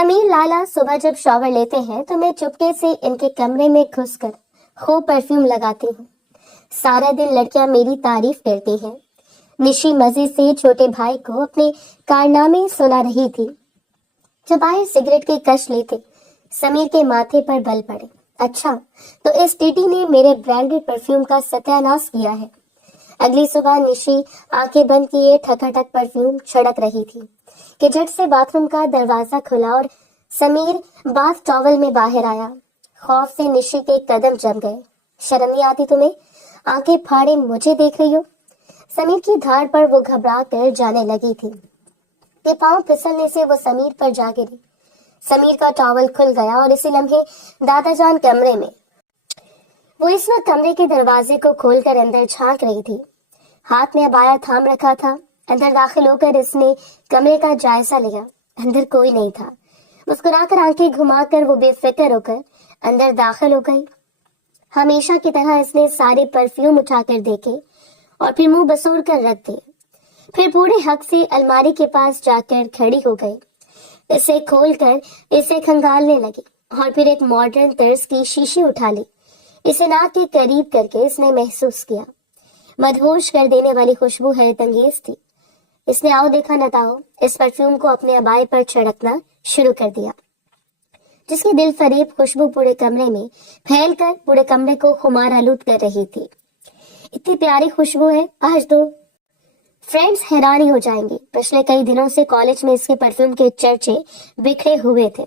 समीर लाला सुबह जब शॉवर लेते हैं तो मैं चुपके से इनके कमरे में घुसकर खूब परफ्यूम लगाती हूँ। सारा दिन लड़कियां मेरी तारीफ करती हैं। निशी मजे से छोटे भाई को अपने कारनामे सुना रही थी। जब आए सिगरेट के कश लेते समीर के माथे पर बल पड़े। अच्छा, तो इस टीटी ने मेरे ब्रांडेड परफ्यूम का सत्यानाश किया है। अगली सुबह निशी आंखें बंद किए ठकाठक परफ्यूम छिड़क रही थी कि झट से बाथरूम का दरवाजा खुला और समीर बाथ टॉवल में बाहर आया। खौफ से निशी के कदम जम गए। शर्म नहीं आती तुम्हें? आंखें फाड़े मुझे देख रही हो? समीर की धार पर वो घबरा कर जाने लगी थी कि पांव फिसलने से वो समीर पर जा गिरी। समीर का टॉवल खुल गया और इसी लम्हे दादाजान कमरे में। वो इस वक्त कमरे के दरवाजे को खोलकर अंदर झांक रही थी। हाथ में अबाया थाम रखा था। अंदर दाखिल होकर इसने कमरे का जायजा लिया। अंदर कोई नहीं था। मुस्कुराकर आंखें घुमाकर वो बेफिक्र होकर अंदर दाखिल हो गई। हमेशा की तरह इसने सारे परफ्यूम उठाकर देखे और फिर मुंह बसोड़ कर रख दिए। फिर पूरे हक से अलमारी के पास जाकर खड़ी हो गई। इसे खोलकर इसे खंगालने लगी और फिर एक मॉडर्न तर्ज की शीशी उठा ली। इसे नाक के करीब करके इसने महसूस किया। मदहोश कर देने वाली खुशबू हैरत अंगेज थी। इसने आओ देखा न ताओ इस परफ्यूम को अपने अबाए पर छिड़कना शुरू कर दिया, जिसकी दिल फरेब खुशबू पूरे कमरे में फैलकर पूरे कमरे को खुमार आलूद कर रही थी। इतनी प्यारी खुशबू है, आज तो फ्रेंड्स हैरान ही हो जाएंगे। पिछले कई दिनों से कॉलेज में इसके परफ्यूम के चर्चे बिखरे हुए थे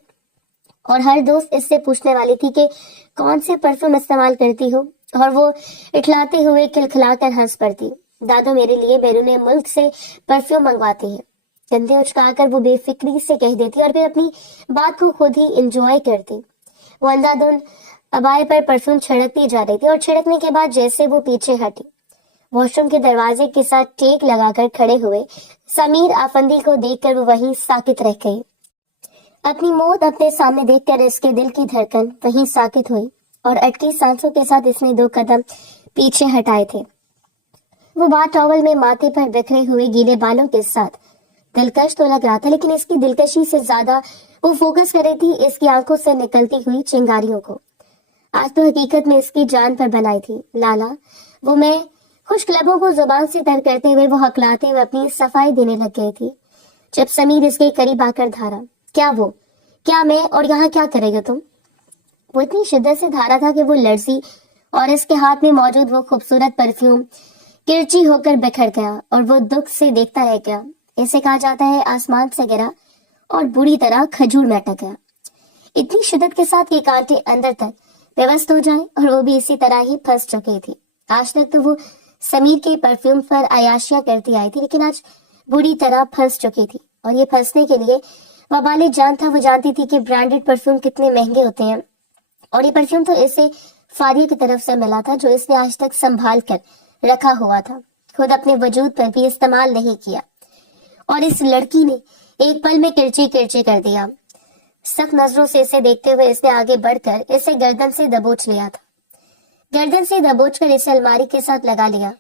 और हर दोस्त इससे पूछने वाली थी कि कौन से परफ्यूम इस्तेमाल करती हो, और वो इठलाते हुए खिलखिलाकर हंस पड़ती। दादू मेरे लिए बैरून मुल्क से परफ्यूम मंगवाती है। कंधे उचकाकर वो बेफिक्री से कह देती और फिर अपनी बात को खुद ही इंजॉय करती। वो अंधाधुंध अबाए पर परफ्यूम छिड़कती जा रही थी और छिड़कने के बाद जैसे वो पीछे हटी, वॉशरूम के दरवाजे के साथ टेक लगाकर खड़े हुए समीर आफंदी को देखकर वो वहीं साकित रह गई। अपनी मौत अपने सामने देखकर इसके दिल की धड़कन वहीं साकित हुई और अटकी सांसों के साथ इसने 2 कदम पीछे हटाए थे। वो बाथ टॉवल में माथे पर बिखरे हुए गीले बालों के साथ दिलकश तो लग रहा था, लेकिन इसकी दिलकशी से ज्यादा वो फोकस कर रही थी इसकी आंखों से निकलती हुई चिंगारियों को। आज तो हकीकत में इसकी जान पर बनाई थी लाला। वो मैं खुश क्लबों को जुबान से तर करते हुए वो हकलाते हुए अपनी सफाई देने लग गई थी जब समीर इसके करीब आकर धारा। क्या मैं, और यहाँ क्या कर रही हो तुम? वो इतनी शिद्दत से धारा था कि वो लड़सी और इसके हाथ में मौजूद वो खूबसूरत परफ्यूम किरची होकर बिखर गया और वो दुख से देखता रह गया। इसे कहा जाता है आसमान से गिरा और बुरी तरह खजूर में अटक गया। इतनी शिद्दत के साथ कि कांटे अंदर तक व्यवस्थ हो जाए, और वो भी इसी तरह ही फंस चुकी थी। आज तक तो वो समीर के परफ्यूम पर अयाशियां करती आई थी, लेकिन आज बुरी तरह फंस चुकी थी। और ये फंसने के लिए वबाले जान था। वो जानती थी कि ब्रांडेड परफ्यूम कितने महंगे होते हैं, और ये परफ्यूम तो इसे फारिया की तरफ से मिला था जो इसने आज तक संभाल कर रखा हुआ था, खुद अपने वजूद पर भी इस्तेमाल नहीं किया। और इस लड़की ने एक पल में किरची किरची कर दिया। सख्त नजरों से इसे देखते हुए इसने आगे बढ़कर इसे गर्दन से दबोच लिया था। गर्दन से दबोच कर इसे अलमारी के साथ लगा लिया।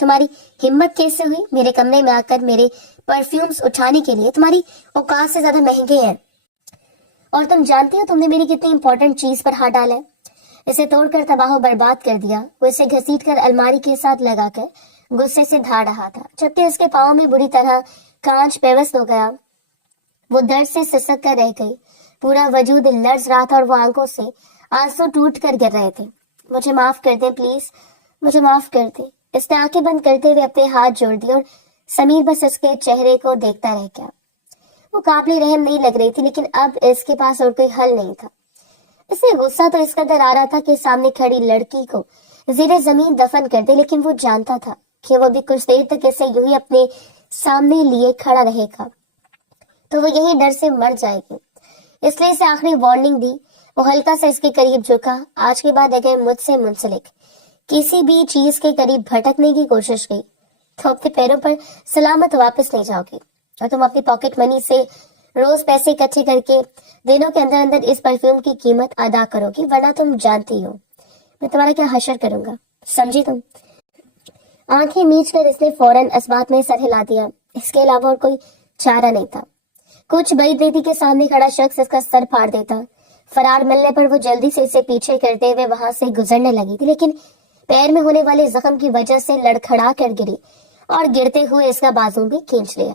तुम्हारी हिम्मत कैसे हुई मेरे कमरे में आकर मेरे परफ्यूम्स उठाने के लिए? तुम्हारी औकात से ज्यादा महंगे हैं, और तुम जानती हो तुमने मेरी कितनी इंपॉर्टेंट चीज पर हाथ डाला है। इसे तोड़कर तबाह बर्बाद कर दिया। वो इसे घसीट कर अलमारी के साथ लगाकर गुस्से से धाड़ रहा था, जबकि इसके पाँव में बुरी तरह कांच पेवस्त हो गया। वो दर्द से सिसक कर रह गई। पूरा वजूद लर्ज रहा था और वो आंखों से आंसू टूट कर गिर रहे थे। मुझे माफ कर दे प्लीज, मुझे माफ कर दे। इसने आंखें बंद करते हुए अपने हाथ जोड़ दिए और समीर बस इसके चेहरे को देखता रह गया। वो काबिल रहम नहीं लग रही थी, लेकिन अब इसके पास और कोई हल नहीं था। इसे गुस्सा तो इस कदर आ रहा था कि सामने खड़ी लड़की को ज़ेरे जमीन दफन कर दे, लेकिन वो जानता था कि वो भी कुछ देर तक इसे यूं ही अपने सामने लिए खड़ा रहेगा तो वो यही डर से मर जाएगी। इसलिए इसे आखिरी वार्निंग दी। वो हल्का सा इसके करीब झुका। आज के बाद अगर मुझसे मुंसलिक किसी भी चीज के करीब भटकने की कोशिश की तो अपने पैरों पर सलामत वापस नहीं जाओगे, और तुम अपनी पॉकेट मनी से रोज पैसे इकट्ठे करके दिनों के अंदर अंदर इस परफ्यूम की कीमत अदा करोगी, वरना तुम जानती हो मैं तुम्हारा क्या हशर करूंगा, समझी तुम? आंखें मीच कर इसने फौरन इस बात में सर हिला दिया। इसके अलावा और कोई चारा नहीं था। कुछ बैद नीति के सामने खड़ा शख्स इसका सर फाड़ देता। फरार मिलने पर वो जल्दी से इसे पीछे करते हुए वहां से गुजरने लगी थी, लेकिन पैर में होने वाले जख्म की वजह से लड़खड़ा कर गिरी और गिरते हुए इसका बाजू भी खींच लिया।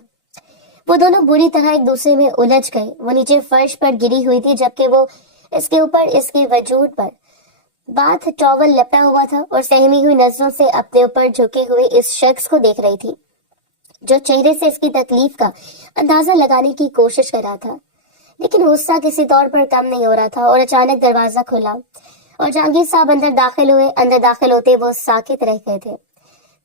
वो दोनों बुरी तरह एक दूसरे में उलझ गए। वो नीचे फर्श पर गिरी हुई थी, जबकि वो इसके ऊपर इसके वजूद पर बाथ टॉवल लपटा हुआ था और सहमी हुई नजरों से अपने ऊपर झुके हुए इस शख्स को देख रही थी, जो चेहरे से इसकी तकलीफ का अंदाजा लगाने की कोशिश कर रहा था। लेकिन गुस्सा किसी तौर पर कम नहीं हो रहा था और अचानक दरवाजा खुला और जहांगीर साहब अंदर दाखिल हुए। अंदर दाखिल होते वो साकित रह गए थे।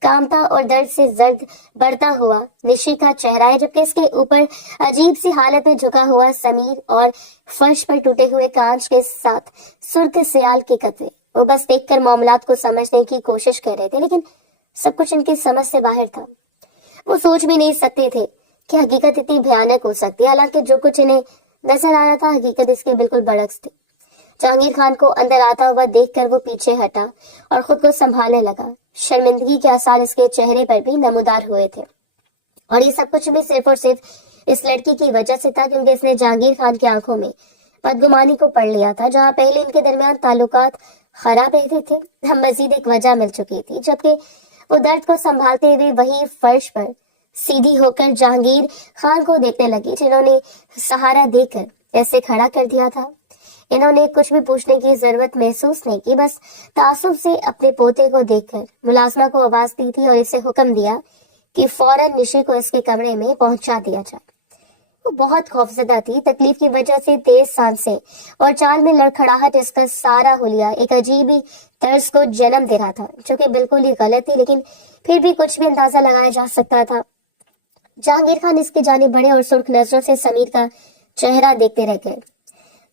कामता और दर्द से जर्द बढ़ता हुआ निशी का चेहरा है, जबकि इसके ऊपर अजीब सी हालत में झुका हुआ समीर और फर्श पर टूटे हुए कांच के साथ सुर्ख सियाल के कतरे। वो बस देखकर मामलात को समझने की कोशिश कर रहे थे, लेकिन सब कुछ इनकी समझ से बाहर था। वो सोच भी नहीं सकते थे कि हकीकत इतनी भयानक हो सकती है। हालांकि जो कुछ इन्हें नजर आ रहा था, हकीकत इसके बिल्कुल बरक्स थी। जहांगीर खान को अंदर आता हुआ देखकर वो पीछे हटा और खुद को संभालने लगा। शर्मिंदगी के आसार इसके चेहरे पर भी नमूदार हुए थे, और ये सब कुछ भी सिर्फ और सिर्फ इस लड़की की वजह से था, क्योंकि इसने जहांगीर खान की आंखों में बदगुमानी को पढ़ लिया था। जहां पहले इनके दरमियान ताल्लुकात खराब रहते थे, हम मजीद एक वजह मिल चुकी थी। जबकि वो दर्द को संभालते हुए वही फर्श पर सीधी होकर जहांगीर खान को देखने लगी, जिन्होंने सहारा देकर ऐसे खड़ा कर दिया था। इन्होंने कुछ भी पूछने की जरूरत महसूस नहीं की, बस तासुब से अपने पोते को देखकर मुलाजमा को आवाज दी थी और इसे हुक्म दिया कि फौरन निशी को इसके कमरे में पहुंचा दिया जाए। वो बहुत खौफजदा थी। तकलीफ की वजह से तेज सांसें और चाल में लड़खड़ाहट इसका सारा हुलिया एक अजीब ही तर्ज को जन्म दे रहा था, जो कि बिल्कुल ही गलत थी, लेकिन फिर भी कुछ भी अंदाजा लगाया जा सकता था। जहांगीर खान इसके जाने बड़े और सुर्ख नजरों से समीर का चेहरा देखते रह गए।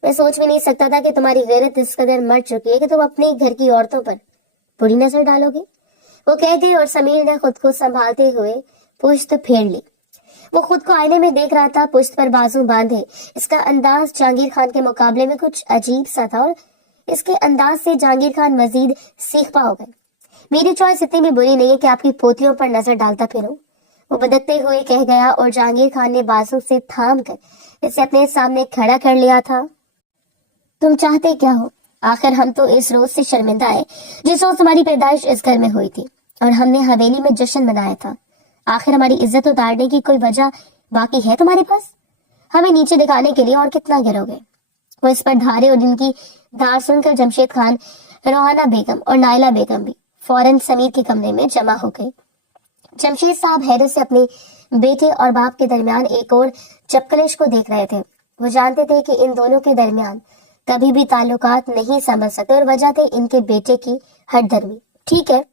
मैं सोच भी नहीं सकता था कि तुम्हारी गैरत इस कदर मर चुकी है कि तुम अपने घर की औरतों पर बुरी नजर डालोगे, वो कह गए। और समीर ने खुद को संभालते हुए पुश्त फेर ली। वो खुद को आईने में देख रहा था, पुश्त पर बाजू बांधे। इसका अंदाज जहांगीर खान के मुकाबले में कुछ अजीब सा था, और इसके अंदाज से जहांगीर खान मजीद सीखपा हो गए। मेरी चॉइस इतनी भी बुरी नहीं है कि आपकी पोतियों पर नजर डालता फिरूं, वो बदकते हुए कह गया। और जहांगीर खान ने बाजू से थाम कर इसे अपने सामने खड़ा कर लिया था। तुम चाहते क्या हो? आखिर हम तो इस रोज से शर्मिंदा है जिस रोज तुम्हारी पैदाइश इस घर में हुई थी और हमने हवेली में जश्न मनाया था। आखिर हमारी इज्जत उतारने की कोई वजह बाकी है तुम्हारे पास? हमें नीचे दिखाने के लिए और कितना गिरोगे? वो इस पर धारे और इनकी धार सुनकर जमशेद खान, रोहाना बेगम और नाइला बेगम भी फौरन समीर के कमरे में जमा हो गए। जमशेद साहब हैरत से अपने बेटे और बाप के दरमियान एक और चपकलेश को देख रहे थे। वो जानते थे कि इन दोनों के दरमियान कभी भी ताल्लुकात नहीं समझ सकते, और वजह थे इनके बेटे की हठधर्मी। ठीक है,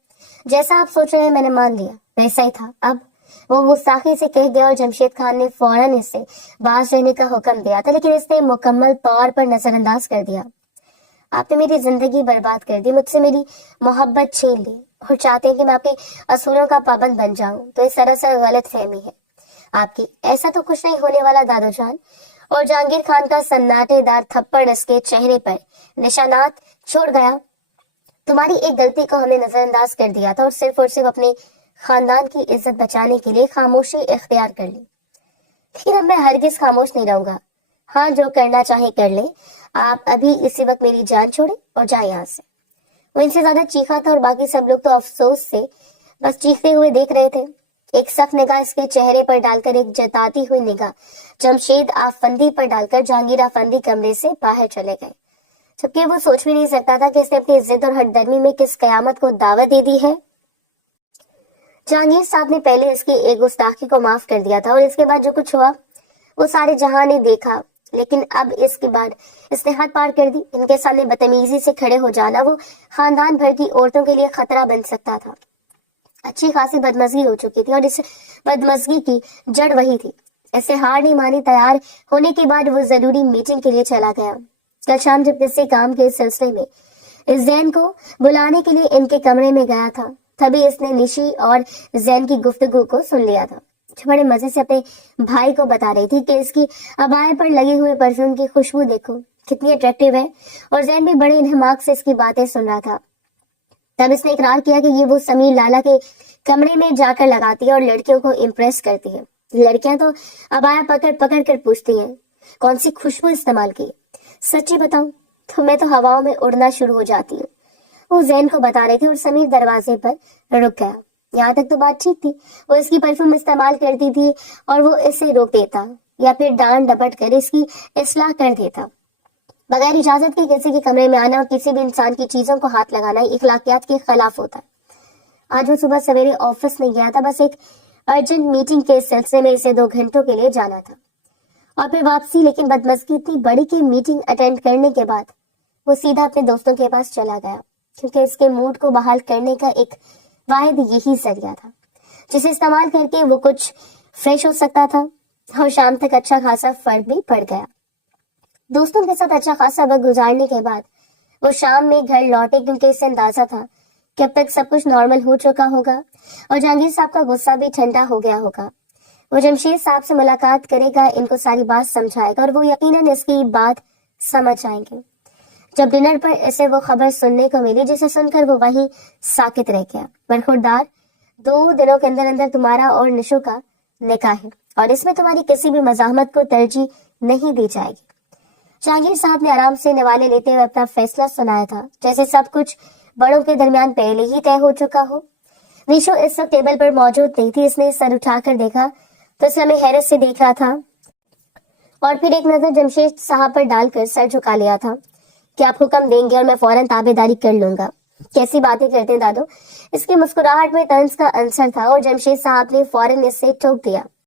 जैसा आप सोच रहे हैं मैंने मान लिया, वैसा ही था। अब वो गुस्ताखी से कह गया और जमशेद खान ने फौरन इससे बाज रहने का हुक्म दिया था, लेकिन इसने मुकम्मल तौर पर नजरअंदाज कर दिया। आपने मेरी जिंदगी बर्बाद कर दी, मुझसे मेरी मोहब्बत छीन ली और चाहते हैं कि मैं आपके असूलों का पाबंद बन जाऊं, तो ये सरासर गलत फहमी है आपकी। ऐसा तो कुछ नहीं होने वाला दादो जान। और जहांगीर खान का सन्नाटेदार थप्पड़ इसके चेहरे पर निशानात छोड़ गया। तुम्हारी एक गलती को हमने नजरअंदाज कर दिया था और सिर्फ अपने खानदान की इज्जत बचाने के लिए खामोशी इख्तियार कर ली, लेकिन अब मैं हरगिज खामोश नहीं रहूंगा। हाँ, जो करना चाहे कर ले। आप अभी इसी वक्त मेरी जान छोड़े और जाए यहाँ से। वो इनसे ज्यादा चीखा था और बाकी सब लोग तो अफसोस से बस चीखते हुए देख रहे थे। एक सख्त निगाह इसके चेहरे पर डालकर, एक जताती हुई निगाह जमशेद आफंदी पर डालकर जहांगीर आफंदी कमरे से बाहर चले गए, जबकि वो सोच भी नहीं सकता था कि इसने अपनी जिद और हठधर्मी में किस कयामत को दावत दे दी है। जहांगीर साहब ने पहले इसकी एक गुस्ताखी को माफ कर दिया था और इसके बाद जो कुछ हुआ वो सारे जहां ने देखा, लेकिन अब इसके बाद इसने हद पार कर दी। इनके सामने बदतमीजी से खड़े हो जाना वो खानदान भर की औरतों के लिए खतरा बन सकता था। अच्छी खासी बदमजगी हो चुकी थी और इस बदमजगी की जड़ वही थी। ऐसे हार नहीं मानी, तैयार होने के बाद वो जरूरी मीटिंग के लिए चला गया। कल शाम जब किसी काम के सिलसिले में जैन को बुलाने के लिए इनके कमरे में गया था, तभी इसने निशी और जैन की गुफ्तगू को सुन लिया था, जो बड़े मजे से अपने भाई को बता रही थी कि इसकी अबाए पर लगे हुए परफ्यूम की खुशबू देखो कितनी अट्रैक्टिव है, और जैन भी बड़े इन्हमाक से इसकी बातें सुन रहा था। तब इसने इकरार किया कि ये वो समीर लाला के कमरे में जाकर लगाती है और लड़कियों को इम्प्रेस करती है। लड़कियां तो अबाया पकड़ पकड़ कर पूछती हैं कौन सी खुशबू इस्तेमाल की। सच्ची बताऊं तो मैं तो हवाओं में उड़ना शुरू हो जाती हूँ। वो जैन को बता रहे थे और समीर दरवाजे पर रुक गया। यहाँ तक तो बात ठीक थी, वो इसकी परफ्यूम इस्तेमाल करती थी और वो इसे रोक देता या फिर डांट डपट कर इसकी इस्लाह कर देता। बगैर इजाजत के किसी के कमरे में आना और किसी भी इंसान की चीजों को हाथ लगाना इखलाकियात के खिलाफ होता है। आज वो सुबह सवेरे ऑफिस नहीं गया था, बस एक अर्जेंट मीटिंग के सिलसिले में इसे 2 घंटों के लिए जाना था और फिर वापसी। लेकिन बदमज़गी इतनी बड़ी कि मीटिंग अटेंड करने के बाद वो सीधा अपने दोस्तों के पास चला गया, क्योंकि इसके मूड को बहाल करने का एक वाहिद यही जरिया था जिसे इस्तेमाल करके वो कुछ फ्रेश हो सकता था और शाम तक अच्छा खासा फर्क भी पड़ गया। दोस्तों के साथ अच्छा खासा वक्त गुजारने के बाद वो शाम में घर लौटे, क्योंकि इससे अंदाजा था कि अब तक सब कुछ नॉर्मल हो चुका होगा और जहांगीर साहब का गुस्सा भी ठंडा हो गया होगा। वो जमशेद साहब से मुलाकात करेगा, इनको सारी बात समझाएगा और वो यकीनन इसकी बात समझ आएंगे। जब डिनर पर इसे वो खबर सुनने को मिली जिसे सुनकर वो वहीं साकित रह गया। बरखुरदार, 2 दिनों के अंदर अंदर तुम्हारा और निशु का निकाह है और इसमें तुम्हारी किसी भी मज़ाहमत को तरजीह नहीं दी जाएगी। जहांगीर साहब ने आराम से निवाले लेते हुए अपना फैसला सुनाया था, जैसे सब कुछ बड़ों के दरमियान पहले ही तय हो चुका हो। निशु इस वक्त टेबल पर मौजूद नहीं थी। इसने सर उठाकर देखा तो इसे हमें हैरत से देख रहा था और फिर एक नजर जमशेद साहब पर डालकर सर झुका लिया था कि आप हुक्म देंगे और मैं फौरन ताबेदारी कर लूंगा। कैसी बातें करते हैं दादू। इसकी मुस्कुराहट में तंज का अंसर था और जमशेद साहब ने फौरन इससे टोक दिया।